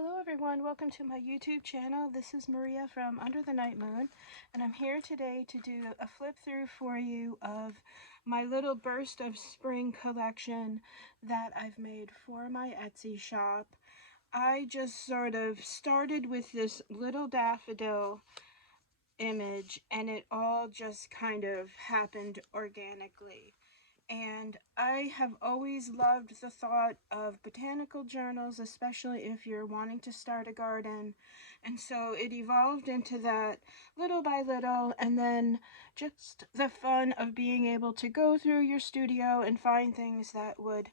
Hello everyone, welcome to my YouTube channel. This is Maria from Under the Night Moon, and I'm here today to do a flip through for you of my little burst of spring collection that I've made for my Etsy shop. I just sort of started with this little daffodil image and it all just kind of happened organically. And I have always loved the thought of botanical journals, especially if you're wanting to start a garden. And so it evolved into that little by little, and then just the fun of being able to go through your studio and find things that would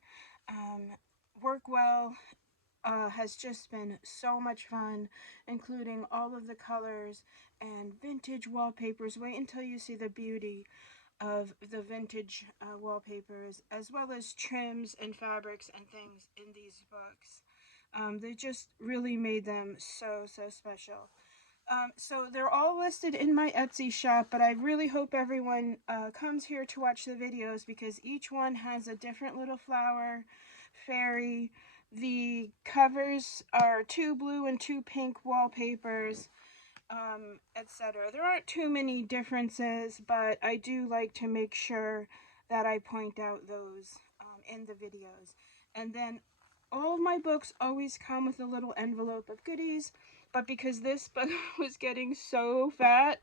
work well. Has just been so much fun, including all of the colors and vintage wallpapers. Wait until you see the beauty of the vintage wallpapers, as well as trims and fabrics and things in these books. They just really made them so special. So they're all listed in my Etsy shop, but I really hope everyone comes here to watch the videos because each one has a different little flower, fairy. The covers are 2 blue and 2 pink wallpapers, etc. There aren't too many differences, but I do like to make sure that I point out those in the videos. And then all of my books always come with a little envelope of goodies, but because this book was getting so fat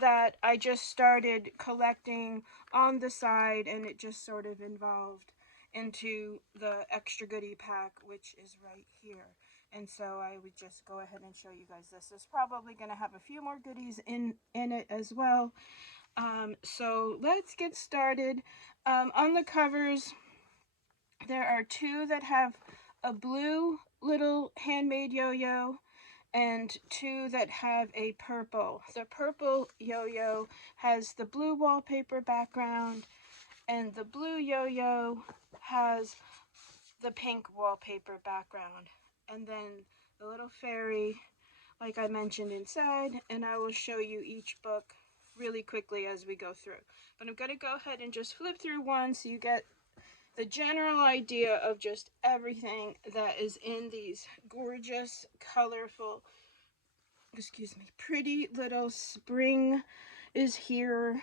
that I just started collecting on the side, and it just sort of evolved into the extra goodie pack, which is right here. And so I would just go ahead and show you guys this. There's probably going to have a few more goodies in it as well. So let's get started. On the covers, there are 2 that have a blue little handmade yo-yo and 2 that have a purple. The purple yo-yo has the blue wallpaper background, and the blue yo-yo has the pink wallpaper background. And then the little fairy, like I mentioned, inside, and I will show you each book really quickly as we go through. But I'm going to go ahead and just flip through one so you get the general idea of just everything that is in these gorgeous, colorful, pretty little spring is here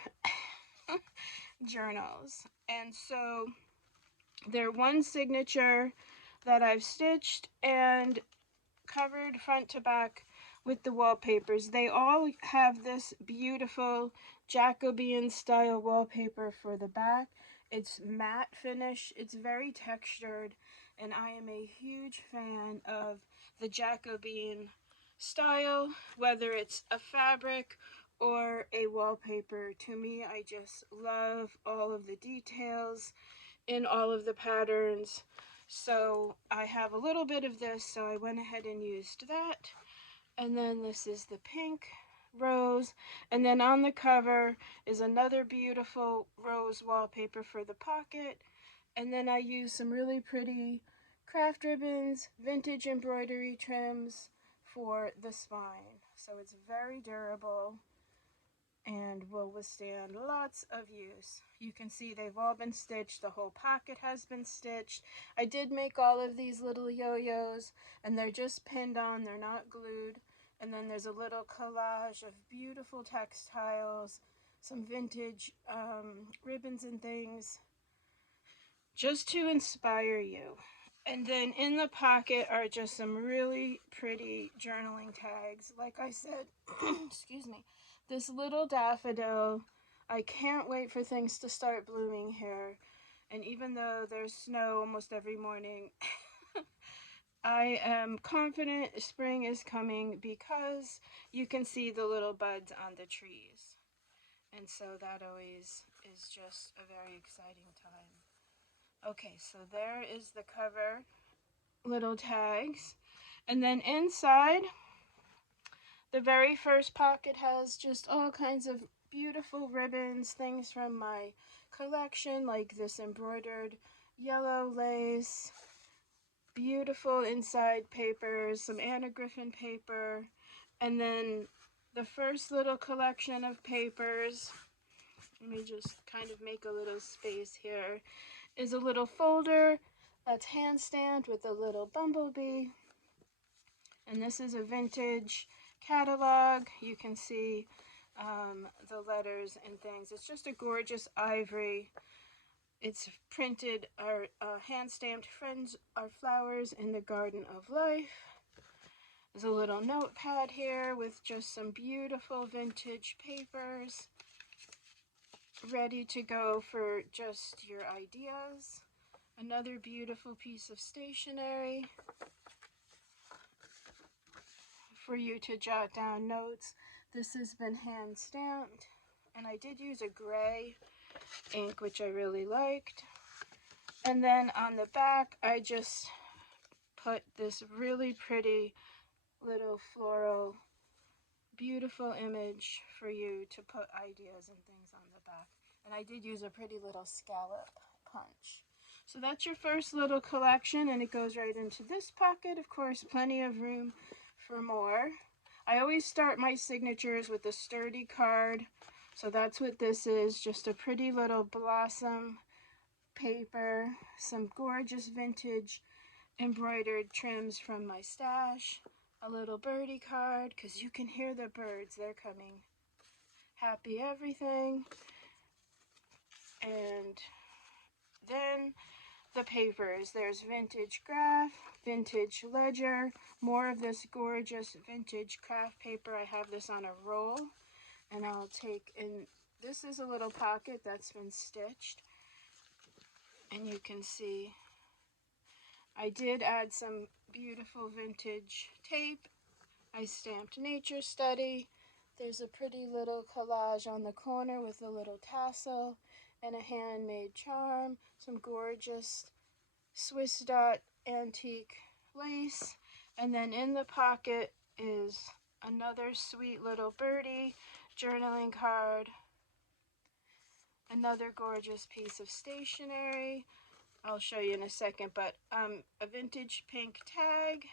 journals. And so they're one signature that I've stitched and covered front to back with the wallpapers. They all have this beautiful Jacobean style wallpaper for the back. It's matte finish, it's very textured, and I am a huge fan of the Jacobean style, whether it's a fabric or a wallpaper. To me, I just love all of the details in all of the patterns. So I have a little bit of this, so I went ahead and used that. And then this is the pink rose, and then on the cover is another beautiful rose wallpaper for the pocket. And then I used some really pretty craft ribbons, vintage embroidery trims for the spine. So it's very durable and will withstand lots of use. You can see they've all been stitched. The whole pocket has been stitched. I did make all of these little yo-yos, and they're just pinned on, they're not glued. And then there's a little collage of beautiful textiles, some vintage ribbons and things, just to inspire you. And then in the pocket are just some really pretty journaling tags. Like I said, excuse me, this little daffodil. I can't wait for things to start blooming here. And even though there's snow almost every morning, I am confident spring is coming because you can see the little buds on the trees. And so that always is just a very exciting time. Okay, so there is the cover, little tags. And then inside, the very first pocket has just all kinds of beautiful ribbons, things from my collection, like this embroidered yellow lace, beautiful inside papers, some Anna Griffin paper, and then the first little collection of papers, let me just kind of make a little space here, is a little folder that's hand stamped with a little bumblebee. And this is a vintage catalog. You can see the letters and things. It's just a gorgeous ivory. It's printed, our hand-stamped "Friends are flowers in the garden of life." There's a little notepad here with just some beautiful vintage papers ready to go for just your ideas. Another beautiful piece of stationery for you to jot down notes. This has been hand stamped, and I did use a gray ink, which I really liked. And then on the back, I just put this really pretty little floral, beautiful image for you to put ideas and things on the back. And I did use a pretty little scallop punch. So that's your first little collection, and it goes right into this pocket. Of course, plenty of room for more. I always start my signatures with a sturdy card. So that's what this is, just a pretty little blossom paper, some gorgeous vintage embroidered trims from my stash, a little birdie card, because you can hear the birds, they're coming. Happy everything. And then the papers. There's vintage graph, vintage ledger, more of this gorgeous vintage craft paper. I have this on a roll, and I'll take in, this is a little pocket that's been stitched, and you can see I did add some beautiful vintage tape. I stamped nature study. There's a pretty little collage on the corner with a little tassel and a handmade charm, some gorgeous Swiss dot antique lace, and then in the pocket is another sweet little birdie journaling card, another gorgeous piece of stationery. I'll show you in a second, but a vintage pink tag.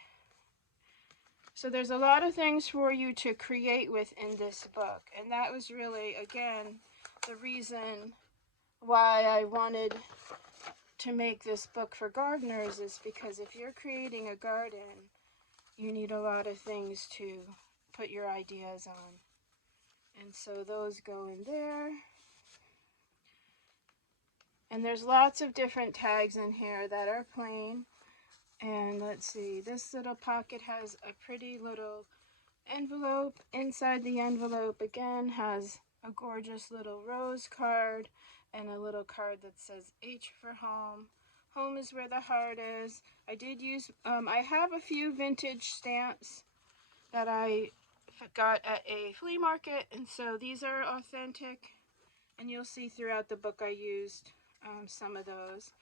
So there's a lot of things for you to create with in this book, and that was really, again, the reason why I wanted to make this book for gardeners, is because if you're creating a garden, you need a lot of things to put your ideas on. And so those go in there. And there's lots of different tags in here that are plain. And let's see, this little pocket has a pretty little envelope. Inside the envelope again has a gorgeous little rose card and a little card that says H for home. Home is where the heart is. I did use, I have a few vintage stamps that I got at a flea market, and so these are authentic, and you'll see throughout the book I used some of those.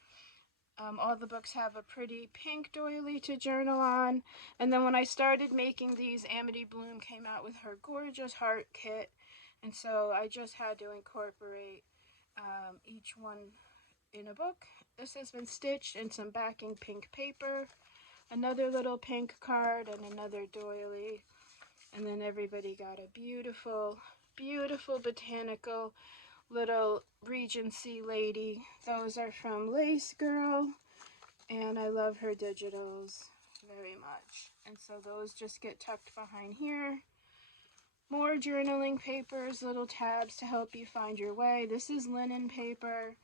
All the books have a pretty pink doily to journal on. And then when I started making these, Amity Bloom came out with her gorgeous heart kit. And so I just had to incorporate each one in a book. This has been stitched in some backing pink paper. Another little pink card and another doily. And then everybody got a beautiful, beautiful botanical little Regency lady. Those are from Lace Girl, and I love her digitals very much. And so those just get tucked behind here. More journaling papers, little tabs to help you find your way. This is linen paper.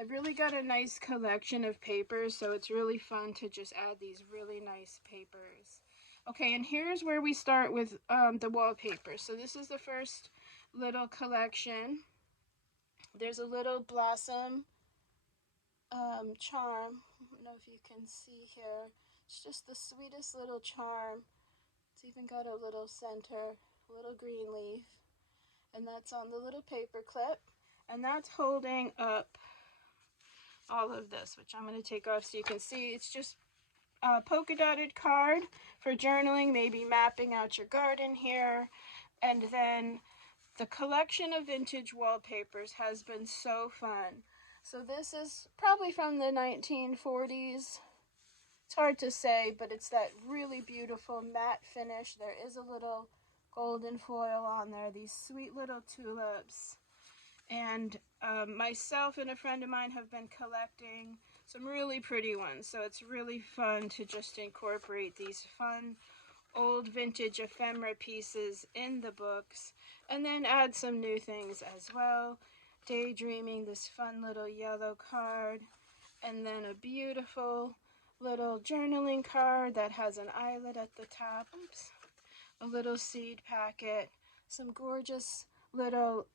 I've really got a nice collection of papers, so it's really fun to just add these really nice papers. Okay, and here's where we start with the wallpaper. So this is the first little collection. There's a little blossom charm. I don't know if you can see here. It's just the sweetest little charm. It's even got a little center, a little green leaf. And that's on the little paper clip. And that's holding up all of this, which I'm going to take off so you can see. It's just a polka dotted card for journaling, maybe mapping out your garden here. And then the collection of vintage wallpapers has been so fun. So this is probably from the 1940s. It's hard to say, but it's that really beautiful matte finish. There is a little golden foil on there, these sweet little tulips. And myself and a friend of mine have been collecting some really pretty ones. So it's really fun to just incorporate these fun old vintage ephemera pieces in the books, and then add some new things as well. Daydreaming, this fun little yellow card, and then a beautiful little journaling card that has an eyelet at the top. Oops. A little seed packet, some gorgeous little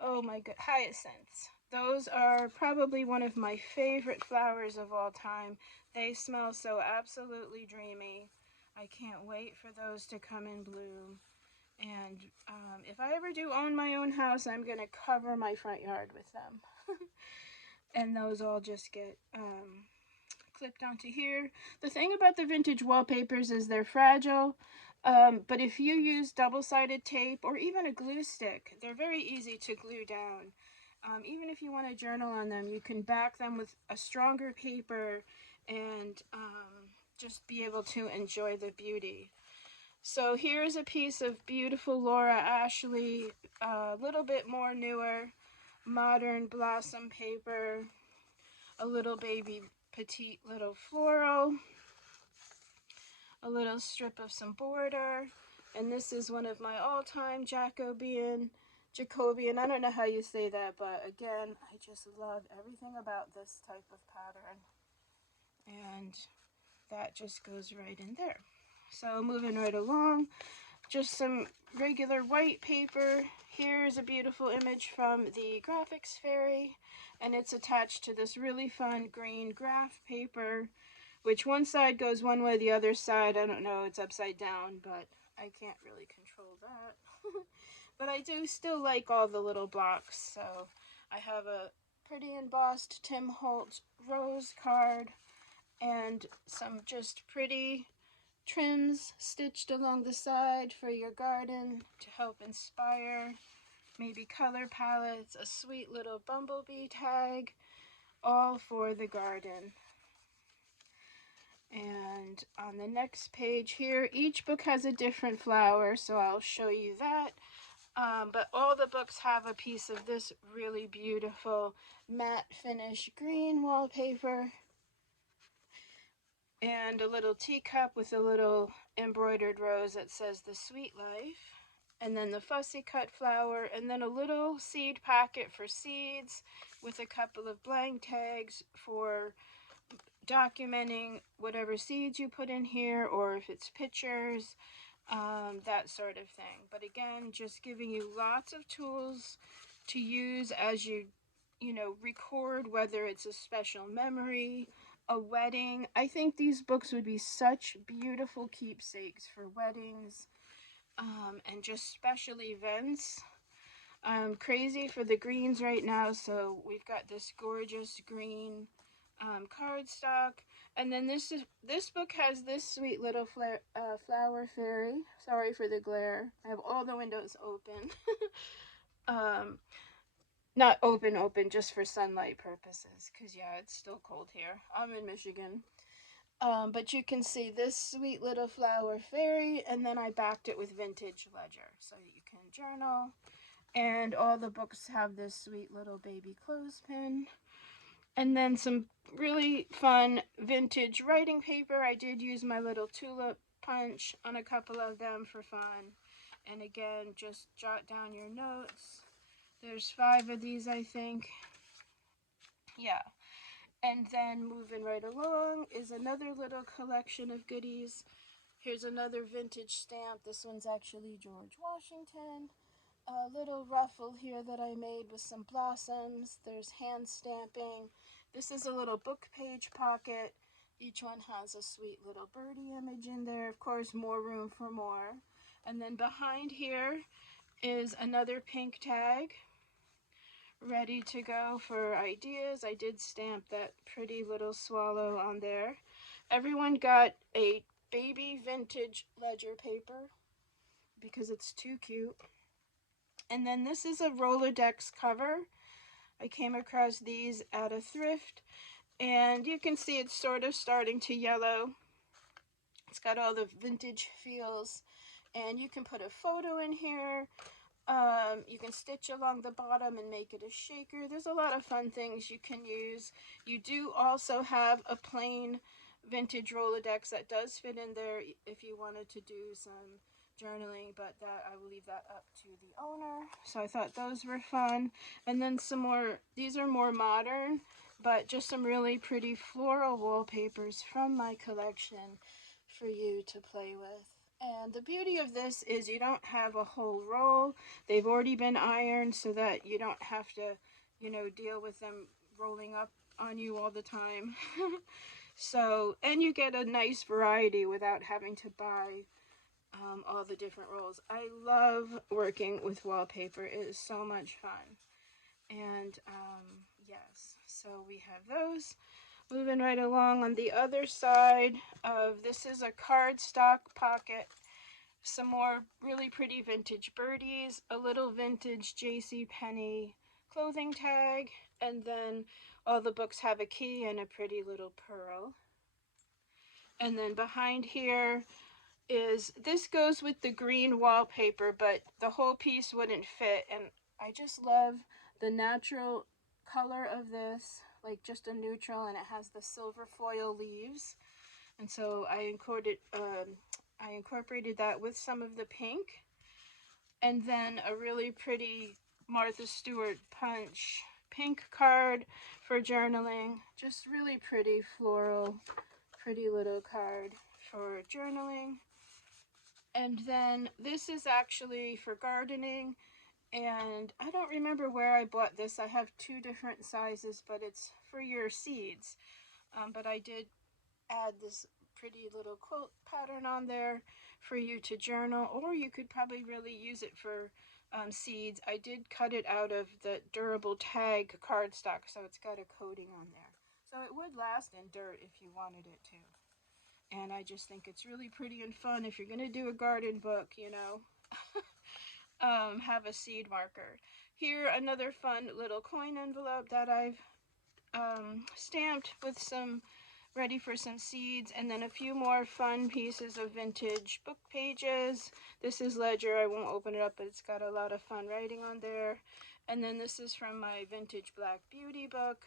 oh my god, hyacinths. Those are probably one of my favorite flowers of all time. They smell so absolutely dreamy. I can't wait for those to come in bloom. And if I ever do own my own house, I'm going to cover my front yard with them. And those all just get clipped onto here. The thing about the vintage wallpapers is they're fragile, but if you use double-sided tape or even a glue stick, they're very easy to glue down. Even if you want to journal on them, you can back them with a stronger paper and just be able to enjoy the beauty. So here's a piece of beautiful Laura Ashley, a little bit more newer, modern blossom paper, a little baby petite little floral, a little strip of some border, and this is one of my all-time Jacobean, I don't know how you say that, but again, I just love everything about this type of pattern, and that just goes right in there. So moving right along, just some regular white paper. Here's a beautiful image from the Graphics Fairy, and it's attached to this really fun green graph paper, which one side goes one way, the other side, I don't know, it's upside down, but I can't really control that. But I do still like all the little blocks, so I have a pretty embossed Tim Holtz rose card and some just pretty trims stitched along the side for your garden to help inspire, maybe color palettes, a sweet little bumblebee tag, all for the garden. And on the next page here, each book has a different flower, so I'll show you that. But all the books have a piece of this really beautiful matte finish green wallpaper, and a little teacup with a little embroidered rose that says The Sweet Life, and then the fussy cut flower, and then a little seed packet for seeds with a couple of blank tags for documenting whatever seeds you put in here, or if it's pictures, that sort of thing. But again, just giving you lots of tools to use as you record, whether it's a special memory, a wedding. I think these books would be such beautiful keepsakes for weddings, and just special events. I'm crazy for the greens right now, so we've got this gorgeous green cardstock, and then this book has this sweet little flower fairy. Sorry for the glare. I have all the windows open. Not open, just for sunlight purposes, because yeah, it's still cold here. I'm in Michigan. But you can see this sweet little flower fairy, and then I backed it with vintage ledger, so you can journal. And all the books have this sweet little baby clothespin. And then some really fun vintage writing paper. I did use my little tulip punch on a couple of them for fun. And again, just jot down your notes. There's 5 of these, I think. Yeah. And then moving right along is another little collection of goodies. Here's another vintage stamp. This one's actually George Washington. A little ruffle here that I made with some blossoms. There's hand stamping. This is a little book page pocket. Each one has a sweet little birdie image in there. Of course, more room for more. And then behind here is another pink tag, ready to go for ideas. I did stamp that pretty little swallow on there. Everyone got a baby vintage ledger paper because it's too cute. And then this is a Rolodex cover. I came across these at a thrift, and you can see it's sort of starting to yellow. It's got all the vintage feels, and you can put a photo in here. You can stitch along the bottom and make it a shaker. There's a lot of fun things you can use. You do also have a plain vintage Rolodex that does fit in there if you wanted to do some journaling, but that I will leave that up to the owner. So I thought those were fun. And then some more, these are more modern, but just some really pretty floral wallpapers from my collection for you to play with. And the beauty of this is you don't have a whole roll. They've already been ironed so that you don't have to, you know, deal with them rolling up on you all the time. So, and you get a nice variety without having to buy all the different rolls. I love working with wallpaper. It is so much fun. And yes, so we have those. Moving right along on the other side of this is a cardstock pocket. Some more really pretty vintage birdies, a little vintage JCPenney clothing tag, and then all the books have a key and a pretty little pearl. And then behind here is, this goes with the green wallpaper, but the whole piece wouldn't fit, and I just love the natural color of this, like just a neutral, and it has the silver foil leaves, and so I incorporated that with some of the pink, and then a really pretty Martha Stewart punch pink card for journaling. Just really pretty floral, pretty little card for journaling. And then this is actually for gardening, and I don't remember where I bought this. I have two different sizes, but it's for your seeds. But I did add this pretty little quilt pattern on there for you to journal, or you could probably really use it for seeds. I did cut it out of the durable tag cardstock, so it's got a coating on there. So it would last in dirt if you wanted it to. And I just think it's really pretty and fun if you're going to do a garden book, you know. Have a seed marker. Here, another fun little coin envelope that I've stamped with some, ready for some seeds, and then a few more fun pieces of vintage book pages. This is Ledger. I won't open it up, but it's got a lot of fun writing on there. And then this is from my vintage Black Beauty book,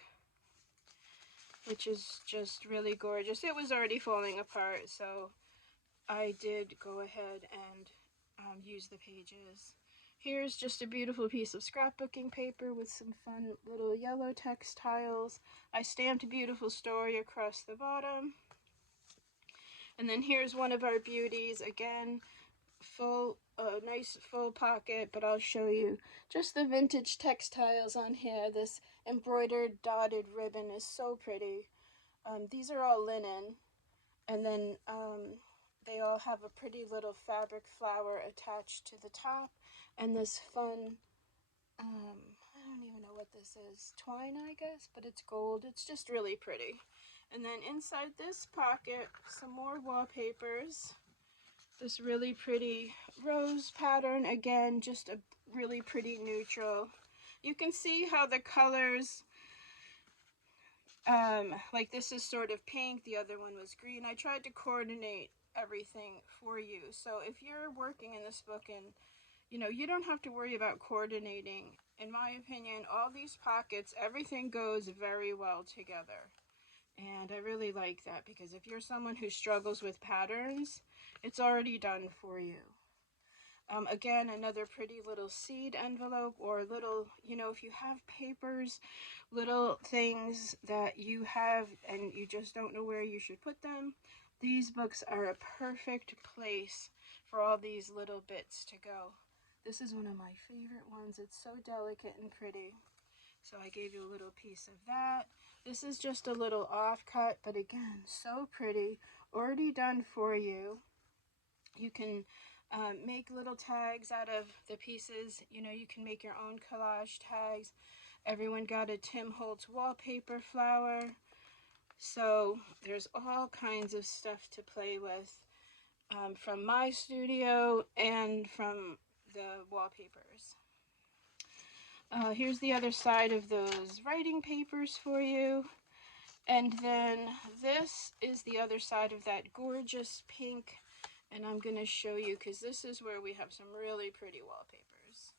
which is just really gorgeous. It was already falling apart, so I did go ahead and use the pages. Here's just a beautiful piece of scrapbooking paper with some fun little yellow textiles. I stamped a beautiful story across the bottom. And then here's one of our beauties, again, full, nice full pocket, but I'll show you just the vintage textiles on here. This embroidered dotted ribbon is so pretty. These are all linen, and then they all have a pretty little fabric flower attached to the top, and this fun, I don't even know what this is, twine I guess, but it's gold. It's just really pretty. And then inside this pocket, some more wallpapers. This really pretty rose pattern, again, just a really pretty neutral. You can see how the colors, like this is sort of pink, the other one was green. I tried to coordinate everything for you. So if you're working in this book and, you know, you don't have to worry about coordinating. In my opinion, all these pockets, everything goes very well together. And I really like that, because if you're someone who struggles with patterns, it's already done for you. Again, another pretty little seed envelope, or little, you know, if you have papers, little things that you have and you just don't know where you should put them, these books are a perfect place for all these little bits to go. This is one of my favorite ones. It's so delicate and pretty. So I gave you a little piece of that. This is just a little offcut, but again, so pretty, already done for you. You can make little tags out of the pieces. You know, you can make your own collage tags. Everyone got a Tim Holtz wallpaper flower. So there's all kinds of stuff to play with from my studio and from the wallpapers. Here's the other side of those writing papers for you. And then this is the other side of that gorgeous pink. And I'm going to show you, because this is where we have some really pretty wallpapers.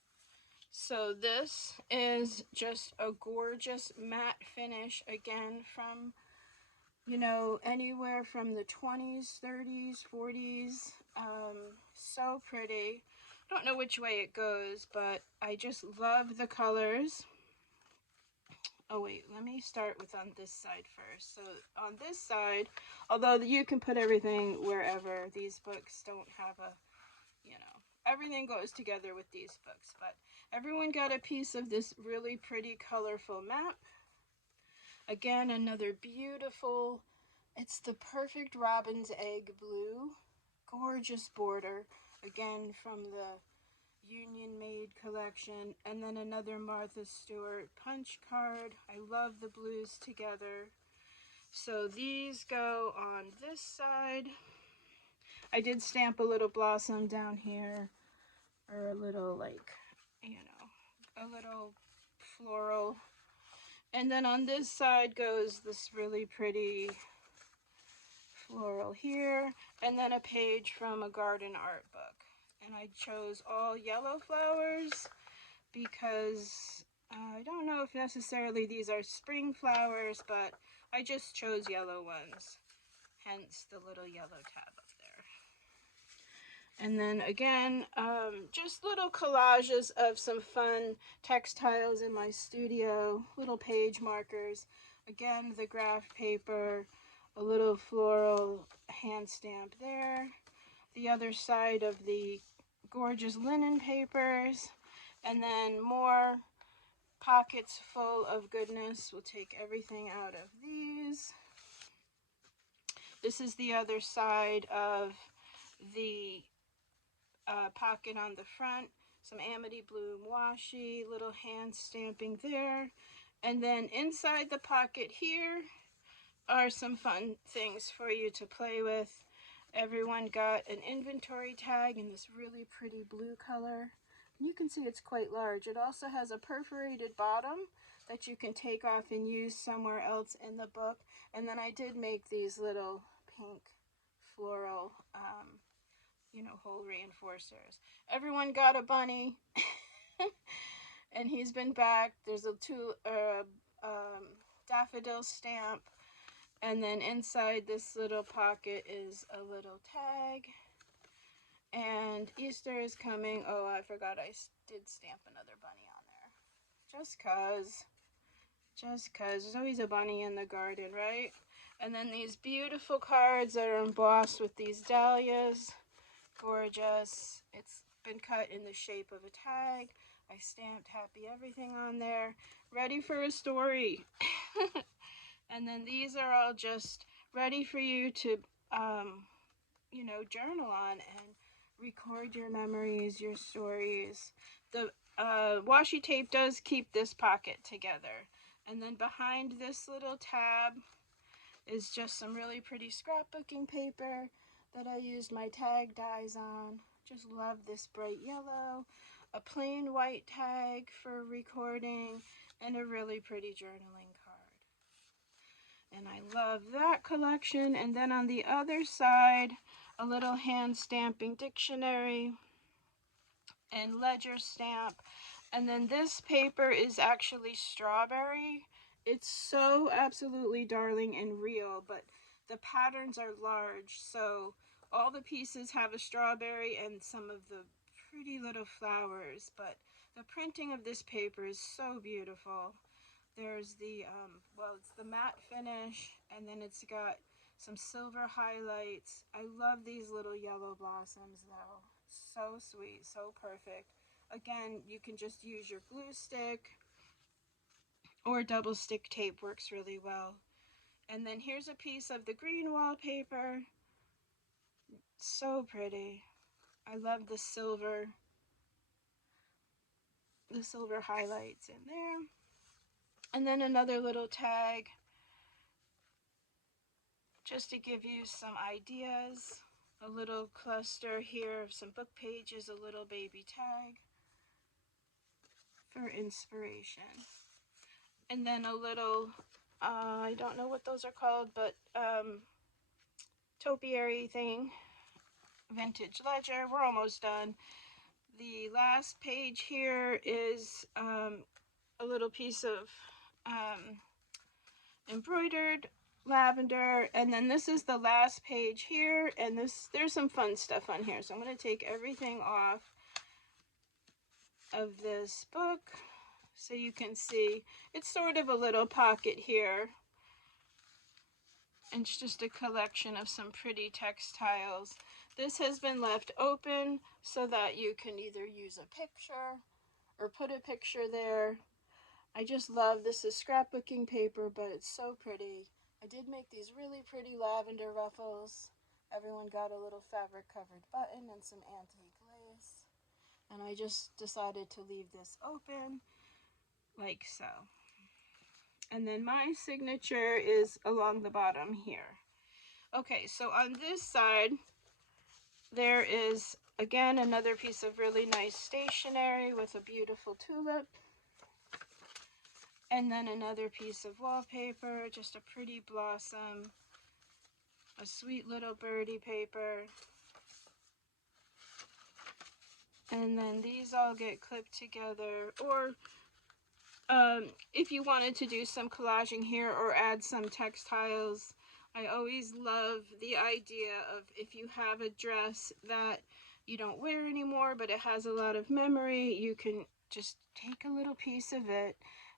So this is just a gorgeous matte finish, again, from you know, anywhere from the 20s, 30s, 40s. So pretty. I don't know which way it goes, but I just love the colors. Oh wait, let me start with on this side first. So on this side, although you can put everything wherever, these books don't have a, you know, everything goes together with these books, but everyone got a piece of this really pretty colorful map. Again, another beautiful, it's the perfect robin's egg blue, gorgeous border, again from the Union Made collection, and then another Martha Stewart punch card. I love the blues together. So these go on this side. I did stamp a little blossom down here, or a little, like, you know, a little floral. And then on this side goes this really pretty floral here, and then a page from a garden art book. And I chose all yellow flowers because I don't know if necessarily these are spring flowers, but I just chose yellow ones, hence the little yellow tab up there. And then again, just little collages of some fun textiles in my studio, little page markers. Again, the graph paper, a little floral hand stamp there. The other side of the gorgeous linen papers, and then more pockets full of goodness. We'll take everything out of these. This is the other side of the pocket on the front. Some Amity Bloom washi, little hand stamping there. And then inside the pocket here are some fun things for you to play with. Everyone got an inventory tag in this really pretty blue color. You can see it's quite large. It also has a perforated bottom that you can take off and use somewhere else in the book. And then I did make these little pink floral, you know, hole reinforcers. Everyone got a bunny, and he's been back. There's a daffodil stamp. And then inside this little pocket is a little tag. And Easter is coming. Oh, I forgot I did stamp another bunny on there. Just cause. Just cause. There's always a bunny in the garden, right? And then these beautiful cards that are embossed with these dahlias. Gorgeous. It's been cut in the shape of a tag. I stamped Happy Everything on there. Ready for a story. And then these are all just ready for you to, you know, journal on and record your memories, your stories. The washi tape does keep this pocket together. And then behind this little tab is just some really pretty scrapbooking paper that I used my tag dies on. Just love this bright yellow. A plain white tag for recording, and a really pretty journaling card. And I love that collection. And then on the other side, a little hand stamping dictionary and ledger stamp. And then this paper is actually strawberry. It's so absolutely darling and real, but the patterns are large, so all the pieces have a strawberry and some of the pretty little flowers, but the printing of this paper is so beautiful. There's the, well, it's the matte finish, and then it's got some silver highlights. I love these little yellow blossoms though. So sweet, so perfect. Again, you can just use your glue stick, or double stick tape works really well. And then here's a piece of the green wallpaper. So pretty. I love the silver highlights in there. And then another little tag just to give you some ideas. A little cluster here of some book pages, a little baby tag for inspiration. And then a little, I don't know what those are called, but topiary thing, vintage ledger. We're almost done. The last page here is a little piece of embroidered lavender, and then this is the last page here, and there's some fun stuff on here. So I'm going to take everything off of this book so you can see. It's sort of a little pocket here, and it's just a collection of some pretty textiles. This has been left open so that you can either use a picture or put a picture there. I just love this. Is scrapbooking paper, but it's so pretty. I did make these really pretty lavender ruffles. Everyone got a little fabric covered button and some antique lace. And I just decided to leave this open like so. And then my signature is along the bottom here. Okay, so on this side, there is again another piece of really nice stationery with a beautiful tulip. And then another piece of wallpaper, just a pretty blossom, a sweet little birdie paper. And then these all get clipped together, or if you wanted to do some collaging here or add some textiles, I always love the idea of if you have a dress that you don't wear anymore, but it has a lot of memory, you can just take a little piece of it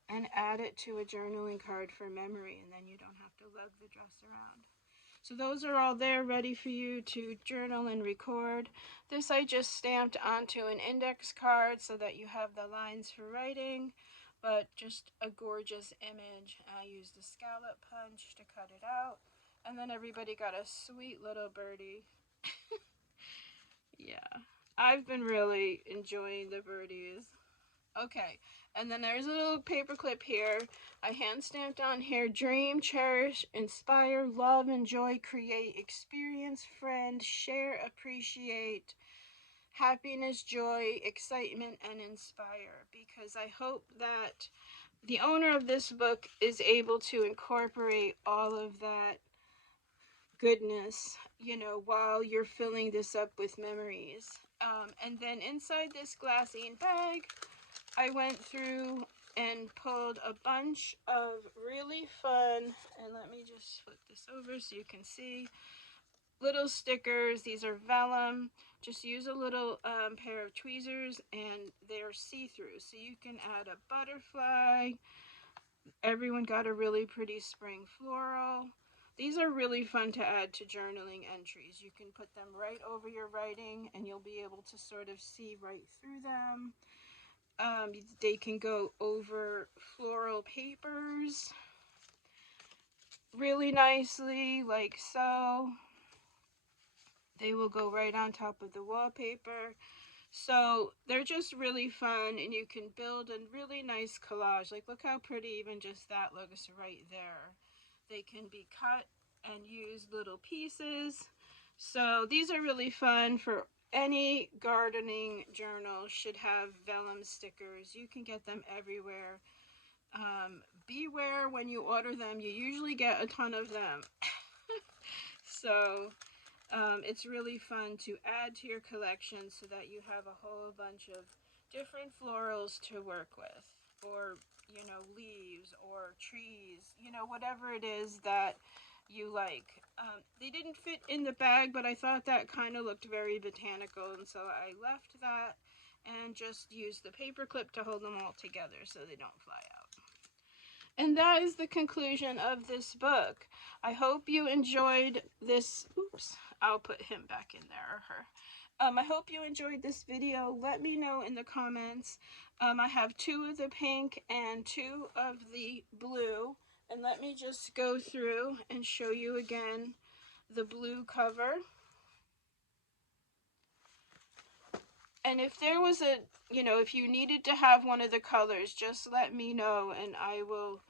and add it to a journaling card for memory, and then you don't have to lug the dress around. So those are all there ready for you to journal and record. This I just stamped onto an index card so that you have the lines for writing, but just a gorgeous image. I used a scallop punch to cut it out, and then everybody got a sweet little birdie. Yeah, I've been really enjoying the birdies. Okay, and then there's a little paper clip here. I hand stamped on here: dream, cherish, inspire, love, enjoy, create, experience, friend, share, appreciate, happiness, joy, excitement, and inspire. Because I hope that the owner of this book is able to incorporate all of that goodness, you know, while you're filling this up with memories. And then inside this glassine bag, I went through and pulled a bunch of really fun, and let me just flip this over so you can see, little stickers. These are vellum. Just use a little pair of tweezers, and they're see-through, so you can add a butterfly. Everyone got a really pretty spring floral. These are really fun to add to journaling entries. You can put them right over your writing, and you'll be able to sort of see right through them. They can go over floral papers really nicely, like so. They will go right on top of the wallpaper. So they're just really fun, and you can build a really nice collage. Like, look how pretty even just that looks right there. They can be cut and use little pieces. So these are really fun for any gardening journal. Should have vellum stickers. You can get them everywhere. Beware when you order them, you usually get a ton of them. So it's really fun to add to your collection so that you have a whole bunch of different florals to work with, or, you know, leaves or trees, you know, whatever it is that you like. They didn't fit in the bag, but I thought that kind of looked very botanical, and so I left that and just used the paper clip to hold them all together so they don't fly out. And that is the conclusion of this book. I hope you enjoyed this. Oops, I'll put him back in there, or her. I hope you enjoyed this video. Let me know in the comments. I have 2 of the pink and 2 of the blue. And let me just go through and show you again the blue cover. And if there was a, you know, if you needed to have one of the colors, just let me know and I will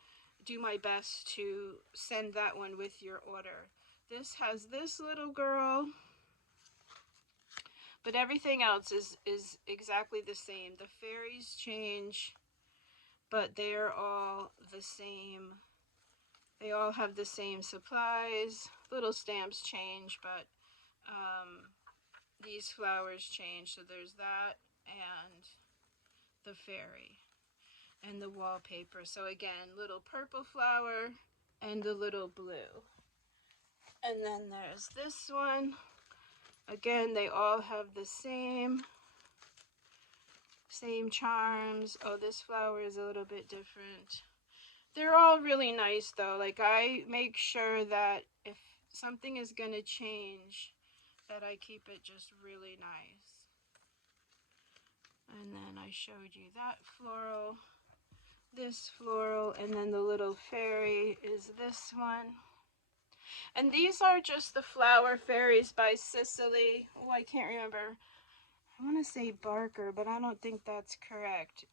do my best to send that one with your order. This has this little girl, but everything else is exactly the same. The fairies change, but they're all the same. They all have the same supplies. Little stamps change, but these flowers change. So there's that and the fairy and the wallpaper. So again, little purple flower and the little blue. And then there's this one. Again, they all have the same charms. Oh, this flower is a little bit different. They're all really nice though. Like, I make sure that if something is gonna change, that I keep it just really nice. And then I showed you that floral, this floral, and then the little fairy is this one. And these are just the flower fairies by Cicely. Oh, I can't remember. I want to say Barker, but I don't think that's correct.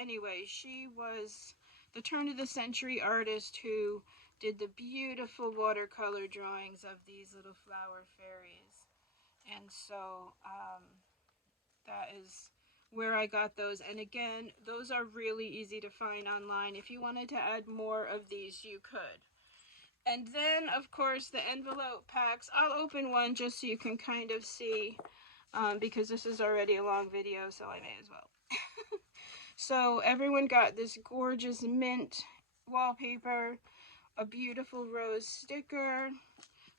Anyway, she was the turn of the century artist who did the beautiful watercolor drawings of these little flower fairies. And so that is where I got those. And again, those are really easy to find online. If you wanted to add more of these, you could. And then, of course, the envelope packs. I'll open one just so you can kind of see, because this is already a long video, so I may as well. So everyone got this gorgeous mint wallpaper, a beautiful rose sticker,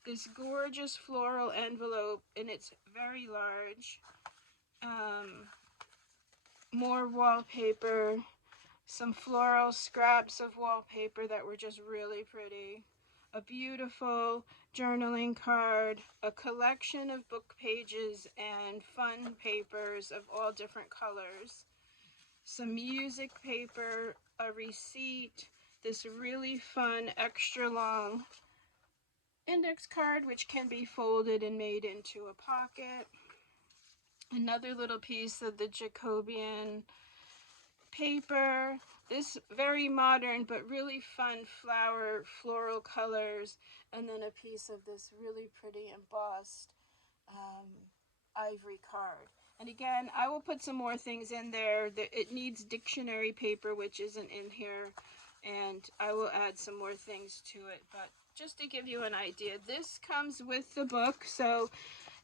this gorgeous floral envelope, and it's very large. More wallpaper, some floral scraps of wallpaper that were just really pretty, a beautiful journaling card, a collection of book pages and fun papers of all different colors, some music paper, a receipt, this really fun extra long index card which can be folded and made into a pocket, another little piece of the Jacobean paper, this very modern but really fun floral colors, and then a piece of this really pretty embossed ivory card. And again, I will put some more things in there. It needs dictionary paper, which isn't in here, and I will add some more things to it. But just to give you an idea, this comes with the book, so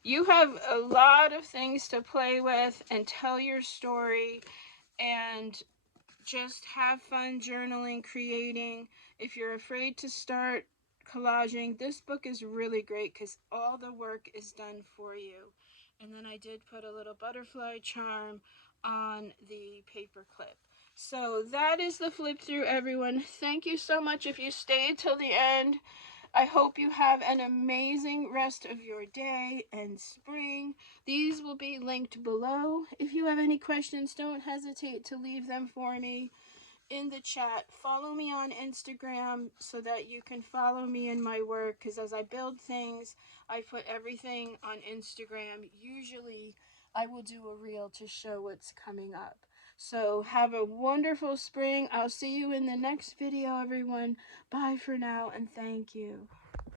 you have a lot of things to play with and tell your story and just have fun journaling, creating. If you're afraid to start collaging, this book is really great because all the work is done for you. And then I did put a little butterfly charm on the paper clip. So that is the flip through, everyone. Thank you so much if you stayed till the end. I hope you have an amazing rest of your day and spring. These will be linked below. If you have any questions, don't hesitate to leave them for me in the chat. Follow me on Instagram so that you can follow me in my work, because as I build things, I put everything on Instagram. Usually I will do a reel to show what's coming up. So have a wonderful spring. I'll see you in the next video, everyone. Bye for now, and thank you.